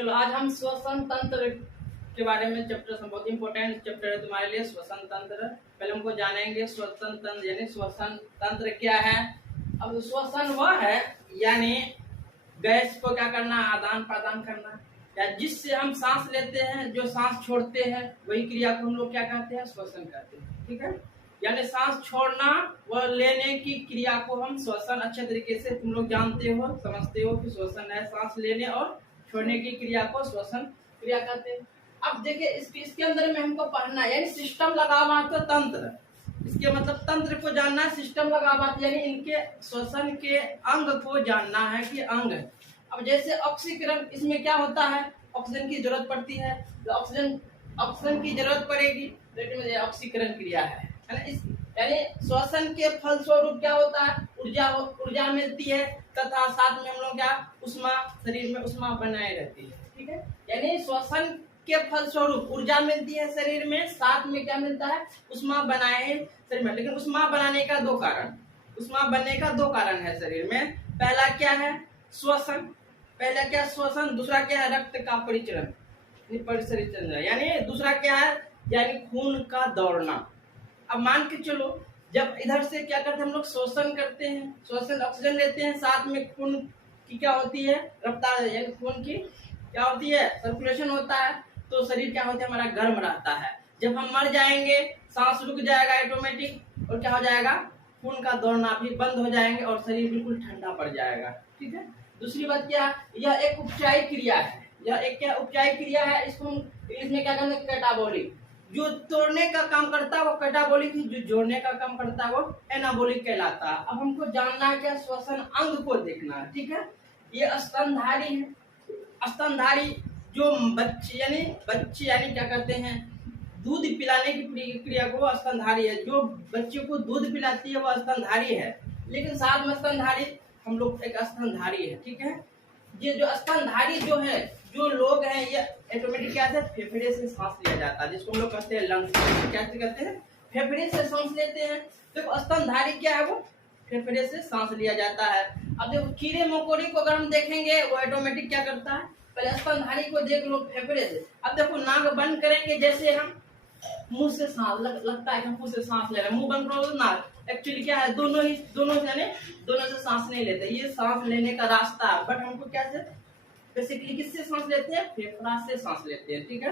चलो आज हम श्वसन तंत्र के बारे में चैप्टर, बहुत इंपॉर्टेंट चैप्टर है तुम्हारे लिए श्वसन तंत्र। पहले हमको जानेंगे श्वसन तंत्र यानी श्वसन तंत्र क्या है। अब श्वसन वह है यानी गैस को क्या करना, आदान प्रदान करना, या जिससे हम सांस लेते हैं जो सांस छोड़ते हैं वही क्रिया को हम लोग क्या कहते हैं, श्वसन कहते हैं। ठीक है, यानी सांस छोड़ना व लेने की क्रिया को हम श्वसन, अच्छे तरीके से तुम लोग जानते हो, समझते हो कि श्वसन है सांस लेने और छोड़ने की क्रिया को श्वसन क्रिया कहते हैं। अब देखिए इसके अंदर में हमको पढ़ना है यानी सिस्टम लगा हुआ तो तंत्र, इसके मतलब तंत्र को जानना है, सिस्टम लगा हुआ यानी इनके श्वसन के अंग को जानना है कि अंग। अब जैसे ऑक्सीकरण, इसमें क्या होता है, ऑक्सीजन की जरूरत पड़ती है, तो ऑक्सीजन की जरूरत पड़ेगी, तो ऑक्सीकरण क्रिया है ना। इस यानी श्वसन के फलस्वरूप क्या होता है, ऊर्जा मिलती है तथा साथ में हम लोग क्या, उष्मा, शरीर में उष्मा बनाए रहती है। ठीक है, यानी श्वसन के फलस्वरूप ऊर्जा मिलती है शरीर में, साथ में क्या मिलता है, उष्मा बनाए शरीर में। लेकिन उष्मा बनाने का दो कारण, उष्मा बनने का दो कारण है शरीर में। पहला क्या है, श्वसन, पहला क्या श्वसन, दूसरा क्या है, रक्त का परिचरण, यानी दूसरा क्या है, यानी खून का दौड़ना। अब मान के चलो जब इधर से क्या करते हैं हम लोग, श्वसन करते हैं, श्वसन ऑक्सीजन लेते हैं, साथ में खून की क्या होती है, रफ्तार, यानी खून की क्या होती है, सर्कुलेशन होता है, तो शरीर क्या होता है, हमारा गर्म रहता है। जब हम मर जाएंगे सांस रुक जाएगा ऑटोमेटिक, और क्या हो जाएगा, खून का दौड़ना भी बंद हो जाएंगे और शरीर बिल्कुल ठंडा पड़ जाएगा। ठीक है, दूसरी बात क्या, यह एक उपचायी क्रिया है, यह एक क्या उपचायी क्रिया है, इसको हम इंग्लिश में क्या कहते हैं, कैटाबॉलिक। जो तोड़ने का काम करता है वो कैटाबॉलिक, जो जोड़ने का काम करता है वो एनाबॉलिक कहलाता है। अब हमको जानना है क्या, श्वसन अंग को देखना है। ठीक है, ये स्तनधारी है, स्तनधारी जो बच्चे यानी क्या कहते हैं, दूध पिलाने की क्रिया को स्तनधारी है, जो बच्चे को दूध पिलाती है वो स्तनधारी है। लेकिन साथ में स्तनधारी हम लोग एक स्तनधारी है। ठीक है, ये जो स्तनधारी जो है, जो लोग हैं, ये ऑटोमेटिक क्या है, फेफड़े से सांस लिया जाता है, जिसको हम लोग कहते हैं लंग्स, क्या कहते हैं, फेफड़े से सांस लेते हैं। देखो स्तनधारी क्या है, वो फेफड़े से सांस लिया जाता है। अब देखो कीड़े मकोड़े को अगर हम देखेंगे वो ऑटोमेटिक क्या करता है, पहले स्तनधारी को देख लो फेफड़े से। अब देखो नाक बंद करेंगे, जैसे हम मुंह से सांस लगता है कि मुंह से सांस ले रहे हैं, मुंह बंद करो तो नाक, एक्चुअली क्या है, दोनों से सांस नहीं लेते, ये सांस लेने का रास्ता है। बट हमको क्या से बेसिकली किससे सांस लेते हैं, फेफड़ा से सांस लेते हैं। ठीक है,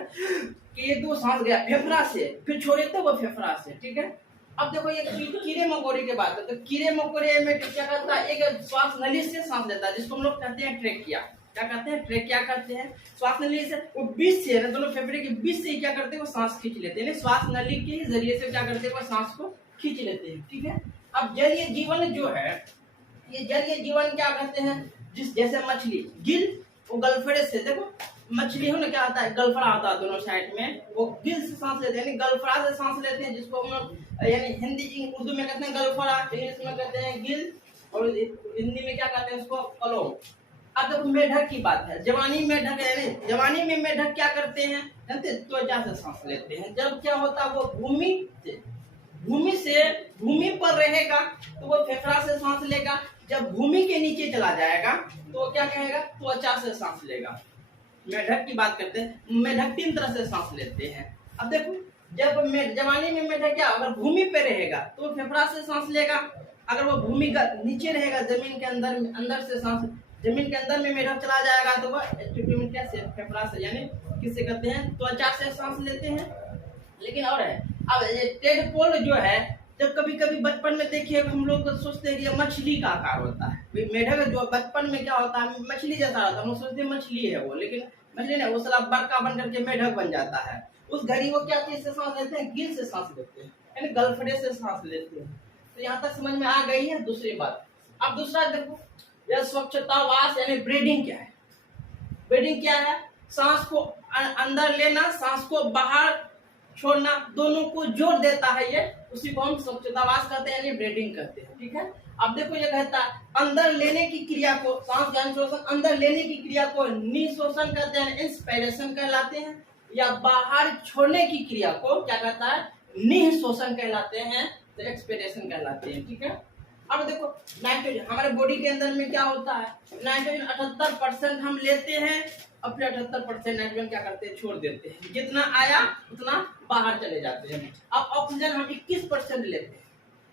कि ये दो सांस गया फेफड़ा से, फिर छोड़े तो वो फेफड़ा से। ठीक है, अब देखो ये कीड़े मकोड़े की बात है, तो कीड़े मकोड़े में क्या करता है, एक श्वास नली से सांस लेता है, जिसको हम लोग कहते हैं ट्रेकिया, क्या कहते हैं, ट्रेकिया कहते हैं। श्वास नली से वो बीच से, दोनों फेफड़े के बीच से क्या करते हैं, वो सांस खींच लेते हैं, श्वास नली के जरिए से क्या करते हैं, वो सांस को खींच लेते हैं। ठीक है, अब जलीय जीवन जो है, ये जलीय जीवन क्या कहते हैं, जैसे मछली गिल, वो गलफड़े से, देखो मछली हो ना क्या आता है, गलफड़ा आता है दोनों साइड में, वो गिल से सांस लेते हैं, यानी गलफड़ा से सांस लेते हैं, जिसको हम लोग यानी हिंदी उर्दू में कहते हैं गलफड़ा, इंग्लिश में कहते हैं गिल, और हिंदी में क्या कहते हैं उसको, कलोम। अब देखो मेढक की बात है, जवानी मेढक, यानी जवानी में मेढक क्या करते हैं, जानते, त्वचा से सांस लेते हैं। जब क्या होता है, वो भूमि पर रहेगा तो वो फेफड़ा से सांस लेगा, जब भूमि के नीचे चला जाएगा तो वो क्या कहेगा, त्वचा से सांस लेगा। मेढक की बात करते हैं, मेढक 3 तरह से सांस लेते हैं। अब देखो जब जवानी में मेढक क्या, अगर भूमि पे रहेगा तो वो फेफड़ा से सांस लेगा, अगर वो भूमि का नीचे रहेगा, जमीन के अंदर से सांस, जमीन के अंदर में मेढक चला जाएगा तो वह कैसे, फेफड़ा से, यानी किससे करते हैं, त्वचा से सांस लेते हैं। लेकिन और है, अब ये टेडपोल जो है, जब कभी कभी बचपन में देखिए हम लोग सोचते हैं कि मछली का आकार होता है, मेढक जो बचपन में क्या होता है, मछली जैसा होता है, हम सोचते हैं मछली है वो, लेकिन मछली नहीं, वो साला बड़का बन करके मेढक बन जाता है। उस घड़ी वो क्या चीज से सांस लेते हैं, गिल से सांस लेते हैं, यानी गलफड़े से सांस लेते हैं। तो यहाँ तक समझ में आ गई है दूसरी बात। अब दूसरा देखो, यह स्वच्छतावास यानी ब्रीडिंग क्या है, ब्रीडिंग क्या है, सांस को अंदर लेना, सांस को बाहर छोड़ना, दोनों को जोड़ देता है ये, उसी को हम स्वच्छतावास कहते हैं, यानी ब्रीडिंग कहते हैं। ठीक है, अब देखो ये कहता है अंदर लेने की क्रिया को, सांस ज्ञान श्वसन, अंदर लेने की क्रिया को निःश्वसन कहते हैं, इंस्पिरेशन कहलाते हैं, या बाहर छोड़ने की क्रिया को क्या कहता है, निःश्वसन कहलाते हैं, तो एक्सपिरेशन कहलाते हैं। ठीक है, अब देखो नाइट्रोजन हमारे बॉडी के अंदर में क्या होता है, नाइट्रोजन 78% हम लेते हैं और फिर 78% नाइट्रोजन क्या करते हैं, छोड़ देते हैं। जितना आया उतना बाहर चले जाते हैं। अब ऑक्सीजन हम 21% लेते हैं।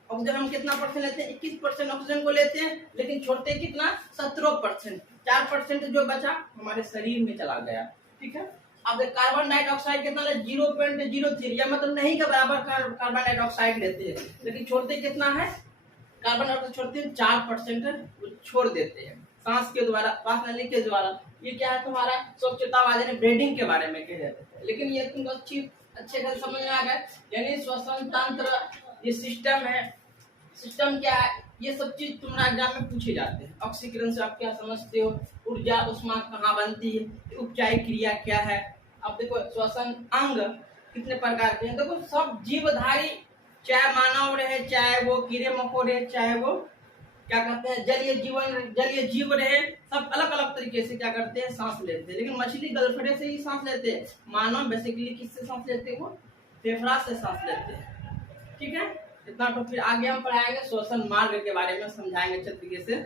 ऑक्सीजन हम कितना परसेंट लेते हैं, 21% ऑक्सीजन को लेते हैं, लेकिन छोड़ते हैं कितना, 17%। 4% जो बचा हमारे शरीर में चला गया। ठीक है। अब कार्बन डाइऑक्साइड कितना ले, 0.03, या मतलब नहीं के बराबर कार्बन डाइऑक्साइड लेते हैं, लेकिन छोड़ते कितना है, कार्बन डाइऑक्साइड छोड़ते हैं 4% छोड़ देते हैं सांस के द्वारा, श्वास नली के द्वारा। ये क्या है तुम्हारा स्वच्छतावादी ने ब्रीडिंग के बारे में कह देते थे, लेकिन ये तुमको अच्छे से समझ में आ गया। यानी श्वसन तंत्र ये सिस्टम है। सिस्टम क्या है, ये सब चीज तुम्हारा एग्जाम में पूछे जाते हैं। ऑक्सीकरण से आप क्या समझते हो, ऊर्जा उष्मा कहाँ बनती है, उपचारिक क्रिया क्या है। अब देखो श्वसन अंग कितने प्रकार के हैं, देखो सब जीवधारी, चाहे मानव रहे, चाहे वो कीड़े मकोड़े, चाहे वो क्या कहते हैं जलीय जीव रहे, सब अलग अलग तरीके से क्या करते हैं, सांस लेते हैं। लेकिन मछली गलफड़े से ही सांस लेते हैं। मानव बेसिकली किससे सांस लेते हैं, वो फेफड़ा से सांस लेते हैं। ठीक है, इतना। तो फिर आगे हम पढ़ाएंगे श्वसन मार्ग के बारे में, समझाएंगे अच्छे तरीके से।